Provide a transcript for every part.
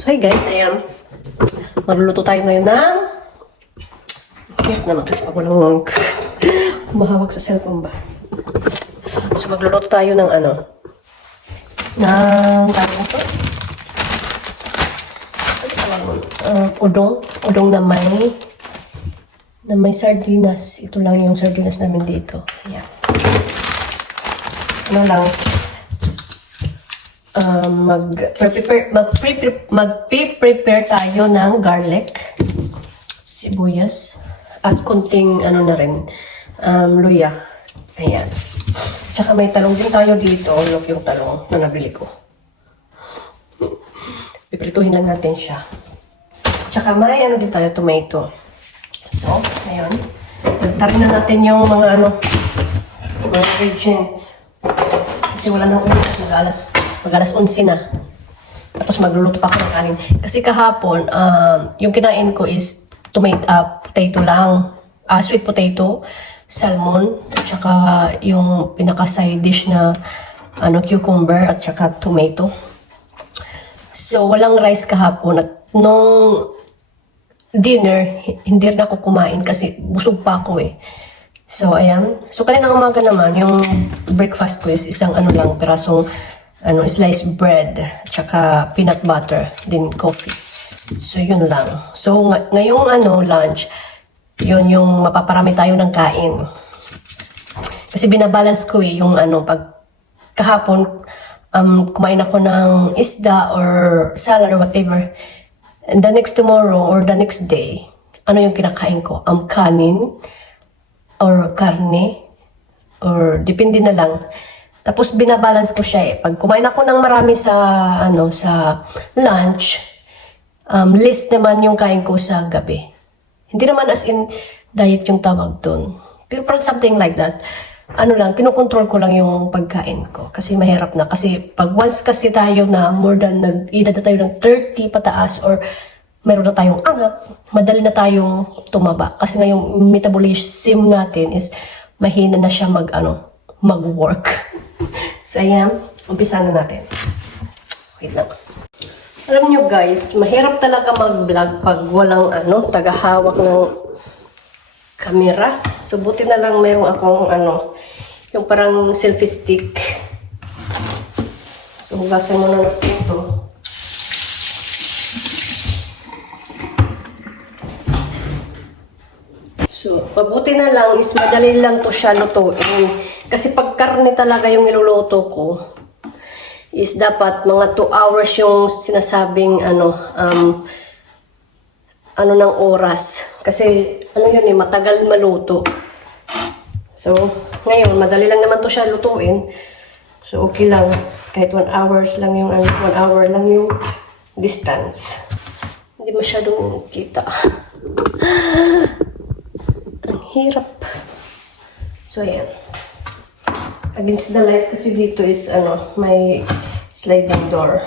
So, hey guys, ayan. Magluluto tayo ngayon ng... Cute naman kasi pag walang humahawak sa cellphone ba. So, magluluto tayo ng ano? Ng... Tawag mo to? Uh, udong. Udong na may... Na may sardinas. Ito lang yung sardinas namin dito. Ayan. Ano lang, um, mag prepare mag mag prepare tayo ng garlic, sibuyas at kunting ano na rin um, luya. Ayan. Tsaka may talong din tayo dito. Look yung talong na nabili ko. Piprituhin lang natin siya. Tsaka may ano din tayo, tomato. So, ayun. Tagtarin na natin yung mga ano, mga ingredients. Kasi wala nang oras, mag-alas, mag-alas 11 na. Tapos magluluto pa ako ng kanin. Kasi kahapon, um, yung kinain ko is tomato, uh, potato lang. ah sweet potato, salmon, at saka yung pinaka-side dish na ano, cucumber at saka tomato. So, walang rice kahapon. At nung dinner, hi- hindi rin ako kumain kasi busog pa ako eh. So, ayan. So, kanina umaga naman, yung breakfast ko is isang ano lang, pirasong ano, sliced bread, tsaka peanut butter, din coffee. So, yun lang. So, ng- ngayong ano, lunch, yun yung mapaparami tayo ng kain. Kasi binabalance ko eh, yung ano, pag kahapon, um, kumain ako ng isda or salad or whatever. And the next tomorrow or the next day, ano yung kinakain ko? Ang kanin, or karne or depende na lang. Tapos binabalance ko siya eh. Pag kumain ako ng marami sa ano sa lunch, um, list naman yung kain ko sa gabi. Hindi naman as in diet yung tawag doon. Pero parang something like that. Ano lang, kinokontrol ko lang yung pagkain ko. Kasi mahirap na. Kasi pag once kasi tayo na more than nag-edad na tayo ng 30 pataas or meron na tayong anak, madali na tayong tumaba. Kasi nga yung metabolism natin is mahina na siya mag, ano, mag-work. so, ayan. Umpisa na natin. Wait lang. Alam nyo guys, mahirap talaga mag-vlog pag walang ano, tagahawak ng camera. So, buti na lang mayroong akong ano, yung parang selfie stick. So, hugasan mo na natin ito. So, mabuti na lang is madali lang to siya lutuin. Kasi pag karne talaga yung niluluto ko, is dapat mga 2 hours yung sinasabing ano, um, ano ng oras. Kasi ano yun eh, matagal maluto. So, ngayon, madali lang naman to siya lutuin. So, okay lang. Kahit 1 hours lang yung, ano, 1 hour lang yung distance. Hindi masyadong kita. Ang hirap. So, ayan. Against the light kasi dito is, ano, may sliding door.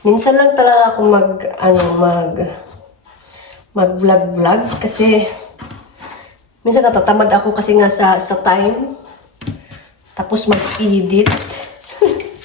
Minsan lang talaga ako mag, ano, mag, mag-vlog-vlog kasi minsan natatamad ako kasi nga sa, sa time. Tapos mag-edit.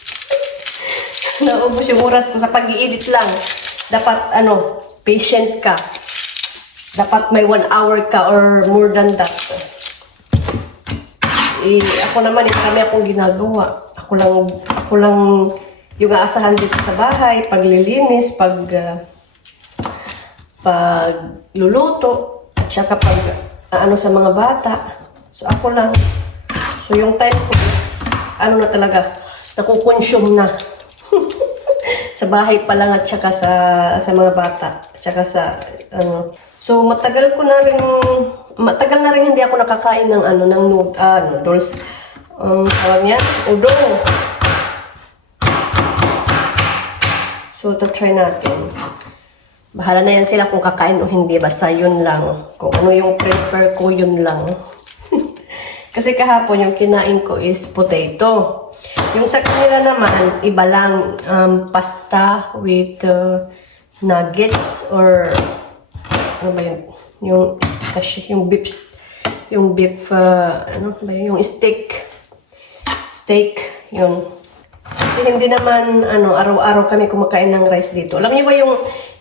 Naubos yung oras ko sa pag-i-edit lang. Dapat, ano, patient ka. Dapat may one hour ka or more than that. Eh, ako naman, eh, marami akong ginagawa. Ako lang, ako lang yung aasahan dito sa bahay, paglilinis, pag, ah, pag luluto, at saka pag ah, ano sa mga bata. So, ako lang. So, yung time ko is, ano na talaga, nakukonsume na. sa bahay pa lang at saka sa, sa mga bata. At saka sa, ano. So, matagal ko na rin, matagal na rin hindi ako nakakain ng, ano, ng nood- ah, noodles. Um, tawag niya, udong. So, to try natin. Bahala na yan sila kung kakain o hindi. Basta yun lang. Kung ano yung prepare ko, yun lang. Kasi kahapon yung kinain ko is potato. Yung sa kanila naman, iba lang. Um, pasta with uh, nuggets or ano ba yun? Yung, kasi yung beef, yung beef, uh, ano ba yun? Yung steak. Steak, yun. Kasi hindi naman ano araw-araw kami kumakain ng rice dito. Alam niyo ba yung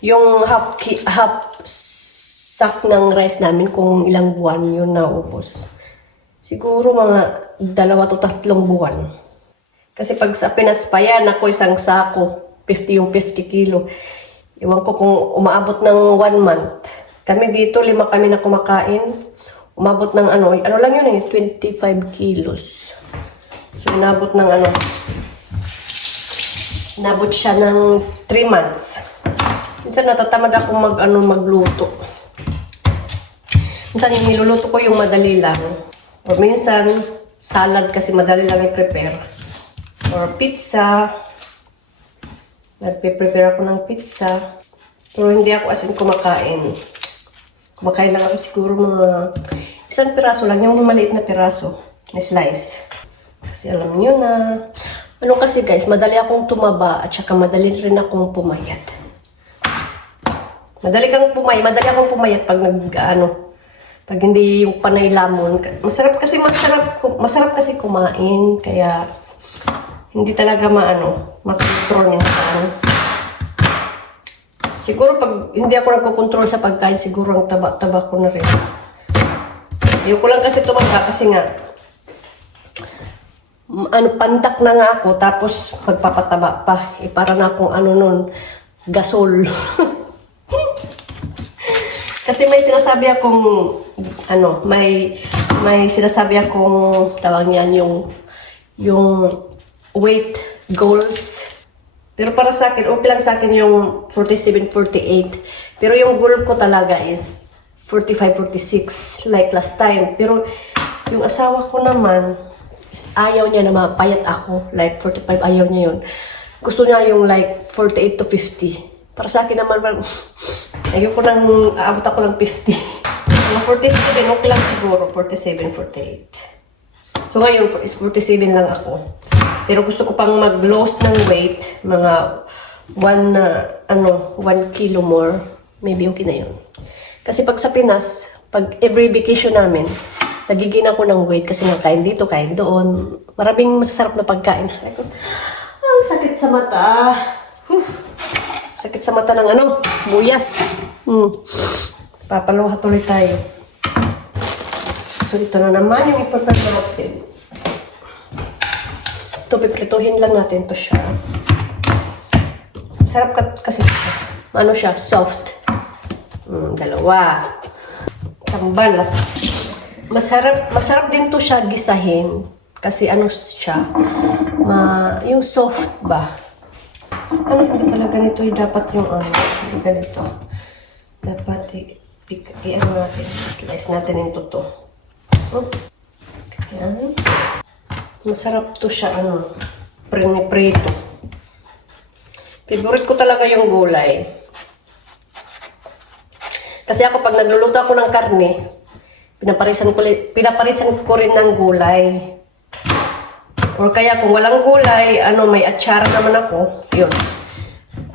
yung half half sack ng rice namin kung ilang buwan yun naubos? Siguro mga dalawa to tatlong buwan. Kasi pag sa Pinas pa yan, ako isang sako, 50 yung 50 kilo. Iwan ko kung umaabot ng one month. Kami dito, lima kami na kumakain. Umabot ng ano, ano lang yun eh, 25 kilos. So, inabot ng ano, inabot siya ng 3 months. Minsan natatamad ako mag, ano, magluto. Minsan yung niluluto ko yung madali lang. Or minsan, salad kasi madali lang i-prepare. Or pizza. Nagpe-prepare ako ng pizza. Pero hindi ako as in kumakain. Kumakain lang ako siguro mga isang piraso lang. Yung maliit na piraso na slice. Kasi alam niyo na. Ano kasi guys, madali akong tumaba at saka madali rin akong pumayat. Madali kang pumay, madali akong pumayat pag nag ano, pag hindi yung panay lamon. Masarap kasi masarap masarap kasi kumain kaya hindi talaga maano, makontrol yung ano. Siguro pag hindi ako nagko-control sa pagkain, siguro ang taba-taba ko na rin. Ayoko lang kasi tumaba kasi nga ano, pandak na nga ako, tapos magpapataba pa. Eh, para na akong ano nun, gasol. Kasi may sinasabi akong, ano, may, may sinasabi akong, tawag niyan, yung, yung weight goals. Pero para sa akin, okay lang sa akin yung 47, 48. Pero yung goal ko talaga is 45, 46, like last time. Pero yung asawa ko naman, is ayaw niya na mapayat ako. Like 45, ayaw niya yun. Gusto niya yung like 48 to 50. Para sa akin naman, parang, ayoko nang aabot ako ng 50. Mga 47, okay lang siguro. 47, 48. So ngayon is 47 lang ako. Pero gusto ko pang mag-loss ng weight, mga 1 na ano, 1 kilo more. Maybe okay na 'yun. Kasi pag sa Pinas, pag every vacation namin, nagiging ako ng weight kasi nga kain dito, kain doon. Maraming masasarap na pagkain. Ko, ang sakit sa mata. Whew. Sakit sa mata ng ano, sibuyas. Hmm. Papaluha tuloy tayo. So, ito na naman yung ipaprepare natin. Ito, piprituhin lang natin to siya. Sarap ka kasi siya. Ano siya? Soft. Mm, dalawa. Tambal. Masarap, masarap din to siya gisahin. Kasi ano siya? Ma, yung soft ba? Ano, hindi pala ganito yung dapat yung ano. Hindi ganito. Dapat i-ano natin. Slice natin into to. Ayan. Masarap to siya, ano, priniprito. Favorite ko talaga yung gulay. Kasi ako pag nagluluto ako ng karne, pinaparisan ko, pinaparisan ko rin ng gulay. Or kaya kung walang gulay, ano, may atsara naman ako, yun.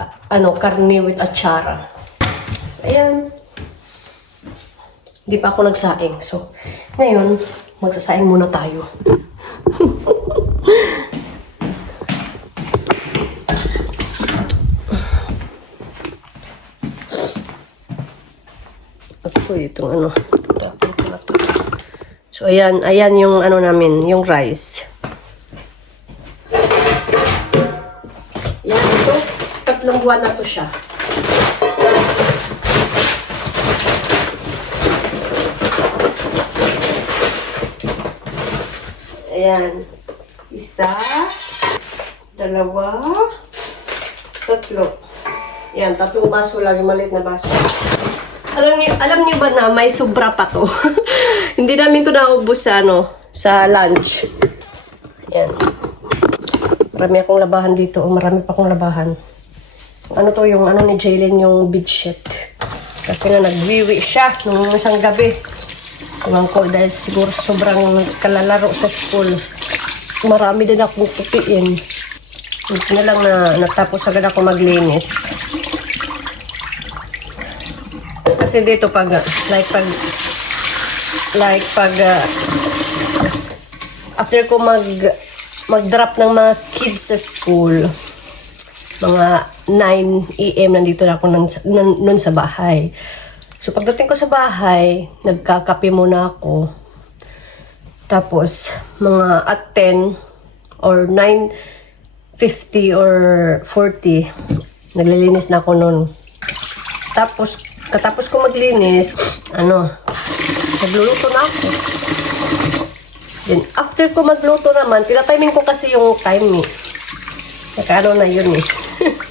A- ano, karne with atsara. Ayan. Hindi pa ako nagsaing. So, ngayon, magsasaing muna tayo. Ako itong ano, tapon ko. So, ayan, ayan yung ano namin, yung rice. Yan, ito, tatlong buwan na to siya. Ayan. Isa, dalawa, tatlo. Ayan, tatlong baso lang, maliit na baso. Alam niyo, alam niyo ba na may sobra pa to? Hindi namin to naubos sa ano, sa lunch. Ayan. Marami akong labahan dito. O, marami pa akong labahan. Ano to yung ano ni Jalen yung bedsheet. Kasi nga nagwiwi siya nung isang gabi. Ewan ko dahil siguro sobrang kalalaro sa school. Marami din akong kupiin. Buti na lang na natapos agad ako maglinis. Kasi dito pag, like pag, like pag, uh, after ko mag, mag-drop ng mga kids sa school. Mga 9 a.m. nandito na ako nun, nun, nun sa bahay. So pagdating ko sa bahay, nagkakape muna ako. Tapos, mga at 10 or 9.50 or 40, naglilinis na ako nun. Tapos, katapos ko maglinis, ano, nagluluto na ako. Then, after ko magluto naman, tinatiming ko kasi yung time eh. Nakaano na yun eh.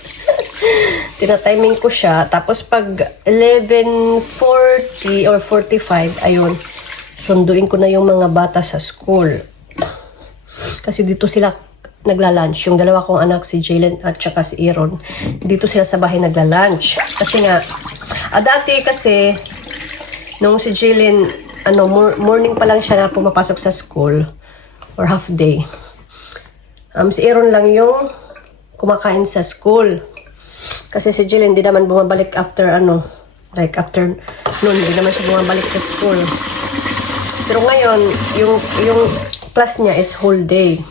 tinatiming ko siya. Tapos pag 11.40 or 45, ayun, sunduin ko na yung mga bata sa school. Kasi dito sila nagla-lunch. Yung dalawa kong anak, si Jalen at saka si Aaron, dito sila sa bahay nagla-lunch. Kasi nga, ah, dati kasi, nung si Jalen, ano, mor- morning pa lang siya na pumapasok sa school, or half day. Um, si Aaron lang yung kumakain sa school. Kasi si Jalen hindi naman bumabalik after ano, like after noon, hindi naman siya bumabalik sa school. Pero ngayon, yung, yung class niya is whole day.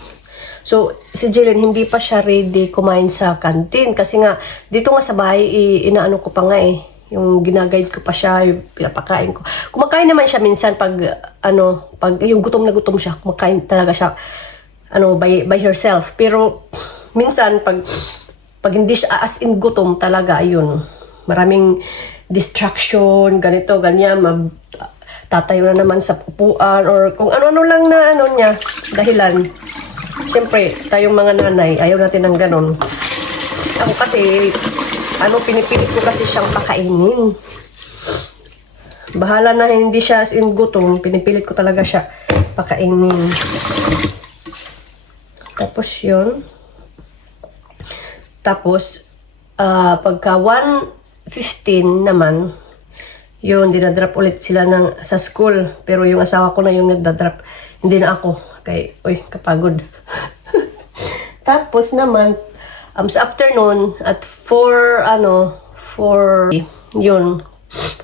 So, si Jalen, hindi pa siya ready kumain sa canteen. Kasi nga, dito nga sa bahay, inaano ko pa nga eh. Yung ginaguide ko pa siya, yung pinapakain ko. Kumakain naman siya minsan pag, ano, pag yung gutom na gutom siya, kumakain talaga siya, ano, by, by herself. Pero, minsan, pag, pag hindi siya as in gutom talaga, ayun, maraming distraction, ganito, ganyan, mab, tatayo na naman sa upuan or kung ano-ano lang na ano niya, dahilan. Siyempre, tayong mga nanay, ayaw natin ng ganon. Ako kasi, ano, pinipilit ko kasi siyang pakainin. Bahala na hindi siya as in gutom, pinipilit ko talaga siya pakainin. Tapos yun. Tapos, ah pagka 1.15 naman, yun, dinadrop ulit sila ng, sa school. Pero yung asawa ko na yung nagdadrop. Hindi na ako. Kay, uy, kapagod. Tapos naman, um, sa afternoon, at 4, ano, 4, yun,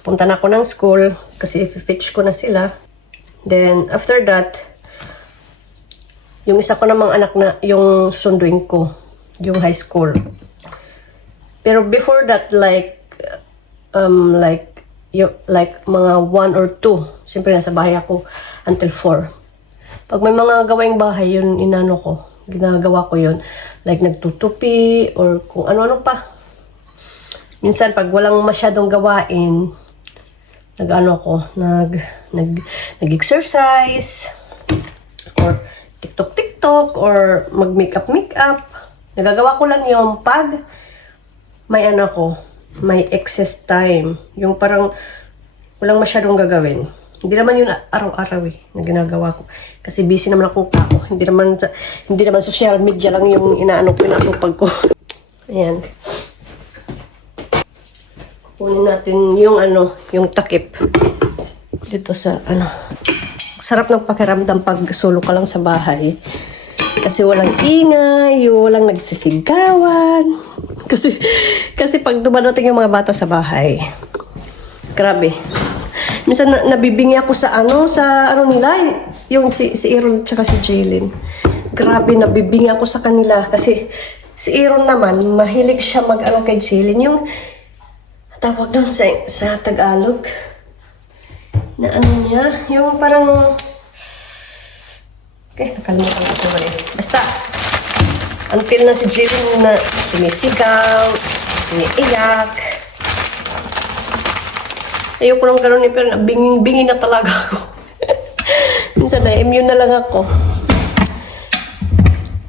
punta na ako ng school kasi fetch ko na sila. Then, after that, yung isa ko namang anak na, yung susunduin ko, yung high school. Pero before that, like, um, like, yung, like, mga 1 or 2, siyempre nasa bahay ako until 4. Pag may mga gawaing bahay, yun inano ko, ginagawa ko yun. Like, nagtutupi, or kung ano-ano pa. Minsan, pag walang masyadong gawain, nag-ano ko, nag, nag, nag-exercise, or TikTok-TikTok, or mag-makeup-makeup. Nagagawa ko lang yung pag may ano ko, may excess time. Yung parang walang masyadong gagawin. Hindi naman yun araw-araw eh, na ginagawa ko. Kasi busy naman akong tao. Hindi naman, hindi naman social media lang yung inaano ko, inaatupag ko. Ayan. Kunin natin yung ano, yung takip. Dito sa ano. Sarap ng pakiramdam pag solo ka lang sa bahay. Kasi walang ingay, walang nagsisigawan. Kasi, kasi pag dumadating yung mga bata sa bahay, grabe. Minsan na, nabibingi ako sa ano, sa ano nila, yung si, si Aaron tsaka si Jalen. Grabe, nabibingi ako sa kanila kasi si Aaron naman, mahilig siya mag-ano kay Jalen. Yung tawag doon sa, sa Tagalog, na ano niya, yung parang Okay, nakalimutan ko ito eh. Basta, until na si Jillian na sumisigaw, iniiyak. Ayoko nang ganun eh, pero binging-bingi na talaga ako. Minsan na, immune na lang ako.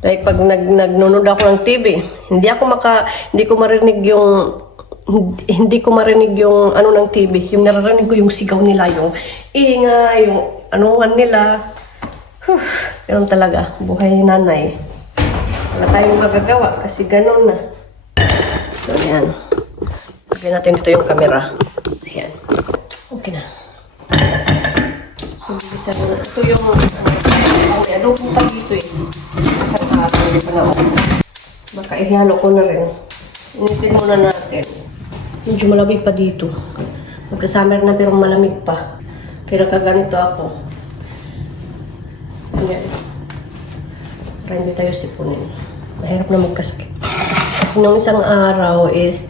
Like pag nag nagnonood ako ng TV, hindi ako maka hindi ko marinig yung hindi, hindi ko marinig yung ano ng TV, yung naririnig ko yung sigaw nila, yung ingay, yung anuhan nila. Huh, ganun talaga, buhay nanay. Wala tayong magagawa kasi ganun na. So, yan. Lagyan natin dito yung camera. Ayan. Okay na. So, bisa mo na. Ito yung, uh, adobo pa dito eh. Isang hapon, hindi pa na ako. Baka ihalo ko na rin. Initin muna natin. Medyo malamig pa dito. Magka-summer na pero malamig pa. Kaya nakaganito ako. Ayan. Para hindi tayo sipunin. Mahirap na magkasakit. Kasi nung isang araw is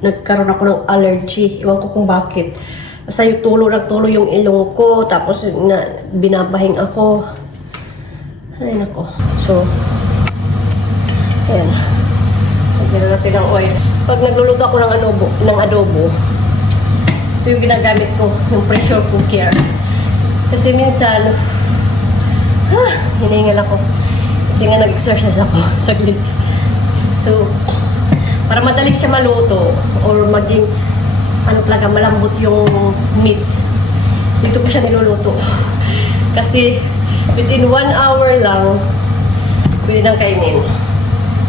nagkaroon ako ng allergy. Iwan ko kung bakit. Basta yung tulo ng tulo yung ilong ko. Tapos na, binabahing ako. Ay, nako. So, ayan. Na natin ng oil. Pag nagluluto ako ng adobo, ng adobo, ito yung ginagamit ko, yung pressure cooker. Kasi minsan, ah, hiningal ako. Kasi nga nag-exercise ako saglit. So, para madali siya maluto or maging ano talaga malambot yung meat. Dito ko siya niluluto. Kasi within one hour lang, pwede nang kainin.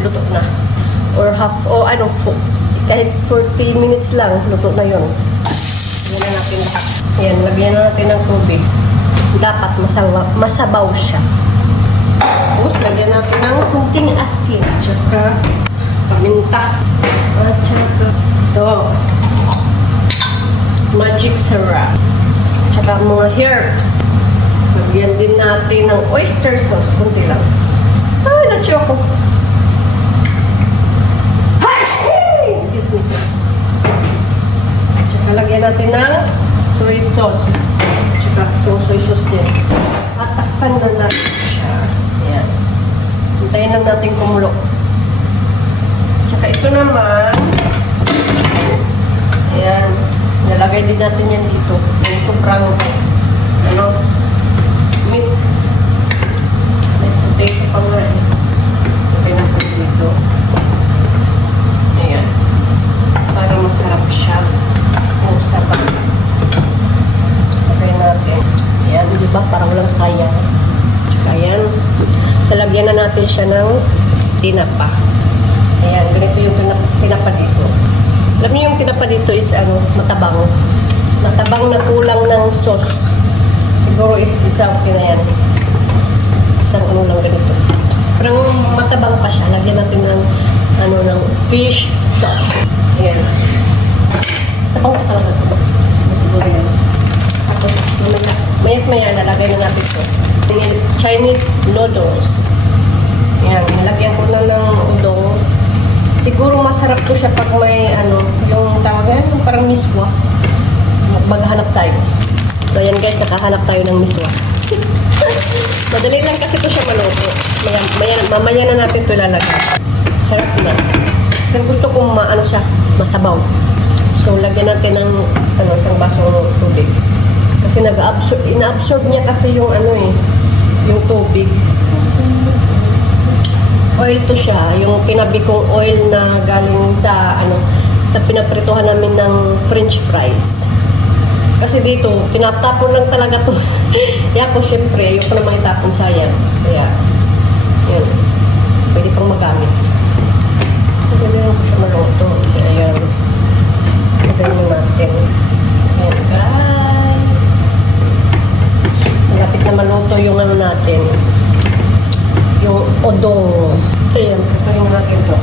Luto na. Or half, o ano, fo- kahit 40 minutes lang, luto na yun. Lagyan na natin lahat. Ayan, lagyan na natin ng tubig. Dapat masawa, masabaw siya. Tapos, lagyan natin ng kunting asin. Tsaka, paminta. At tsaka, ito. Magic syrup. Tsaka mga herbs. Lagyan din natin ng oyster sauce. Kunti lang. Ay, na-chill ko. Excuse me. Tsaka lagyan natin ng soy sauce. Tsaka yung soy sauce din. At takpan na natin siya. Ayan. Hintayin lang natin kumulo. Tsaka ito naman. Ayan. Nalagay din natin yan dito. Yung sobrang ano, meat. May potato pa nga eh. Lagay natin dito. Ayan. Para masarap siya. Kung sarap. Lagay natin. Ayan, di ba? Parang walang sayang. Tsaka ayan. Lalagyan na natin siya ng tinapa. Ayan, ganito yung tinapa, dito. Alam niyo yung tinapa dito is ano, matabang. Matabang na kulang ng sauce. Siguro is isang okay na yan. Isang ano lang ganito. Parang matabang pa siya. Lagyan natin ng ano ng fish sauce. Ayan. Tabang pa talaga ito. Siguro yan. Tapos, mamaya, mayat maya, nalagay na natin ito. Chinese noodles. Yan, nalagyan ko na ng udong. Siguro masarap to siya pag may ano, yung tawag na yung parang miswa. Maghanap tayo. So ayan guys, nakahanap tayo ng miswa. Madali lang kasi to siya maluto. Maya, maya, mamaya na natin ito ilalagay. Sarap na. Pero gusto kong maano siya, masabaw. So lagyan natin ng ano, isang baso ng tubig. Kasi nag-absorb, ina-absorb niya kasi yung ano eh, yung tubig. Oil to siya, yung kinabi kong oil na galing sa ano, sa pinaprituhan namin ng french fries. Kasi dito, tinatapon lang talaga to. Kaya ko syempre, yung pa naman itapon sayang. Kaya, yun. Pwede pang magamit. Madali lang ko siya maluto. Kaya yan. Madali natin. So, ayan guys. Malapit na maluto yung ano natin. Yung odong. Ayan, na natin to.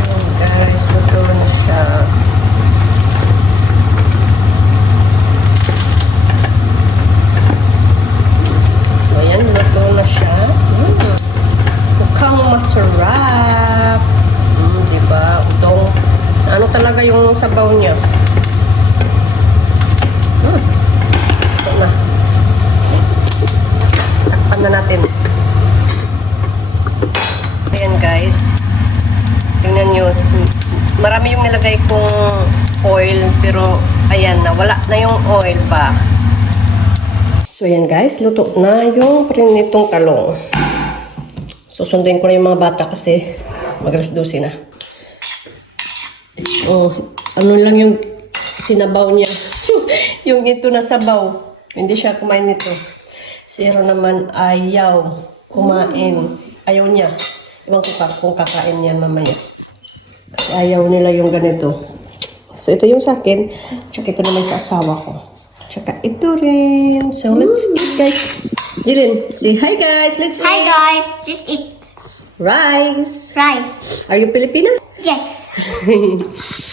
Ayan guys, luto na siya. So ayan, luto siya. Mm. Mukhang masarap. Mm, di ba? Udong. Ano talaga yung sabaw niya? Hmm. Ito na. Takpan na natin. Ayan guys. Tingnan nyo. Marami yung nilagay kong oil pero ayan na. Wala na yung oil pa. So ayan guys. Luto na yung prinitong talong. Susundin ko na yung mga bata kasi magras 12 na. Oh, ano lang yung sinabaw niya. yung ito na sabaw. Hindi siya kumain nito. Zero naman ayaw kumain. Ayaw niya. Iwan ko kung kakain niyan mamaya. Ayaw nila yung ganito. So, ito yung sa akin. Tsaka ito naman sa asawa ko. Tsaka ito rin. So, let's eat, guys. Jilin, say hi, guys. Let's Hi eat guys, just eat rice. rice. Are you Filipina? Yes.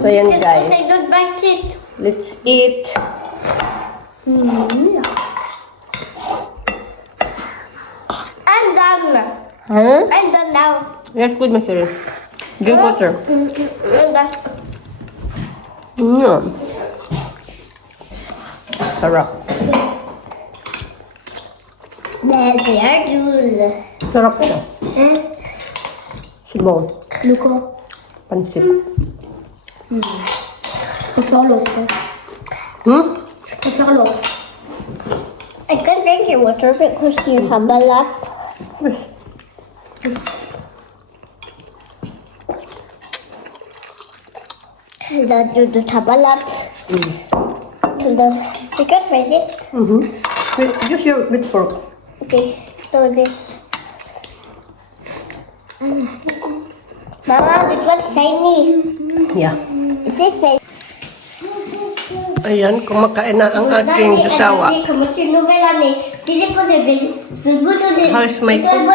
So, yan guys. like it. Let's eat. Mm. I'm done. Huh? I'm done now. Yes, good, Michelle. Drink water. Mm, I'm done. Mm. Sarap. There's your juice. Sarap siya. Eh? Sibong. Luko. Pansit. Kasalo. Hmm? Kasalo. I can drink your water because you have a lot. A lot. So that you can try this. Mm-hmm. Use your with fork. Okay, so this. Mama, this one's shiny. Yeah. Is this shiny? Ayan, kumakain na ang ating jusawa. How's my food?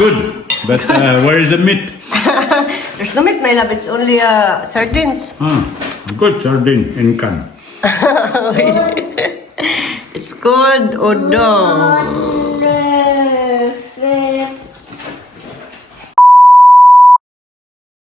Good. But uh, where is the meat? There's no meat, my love. It's only uh, sardines. Ah, good sardine in can. It's called udong.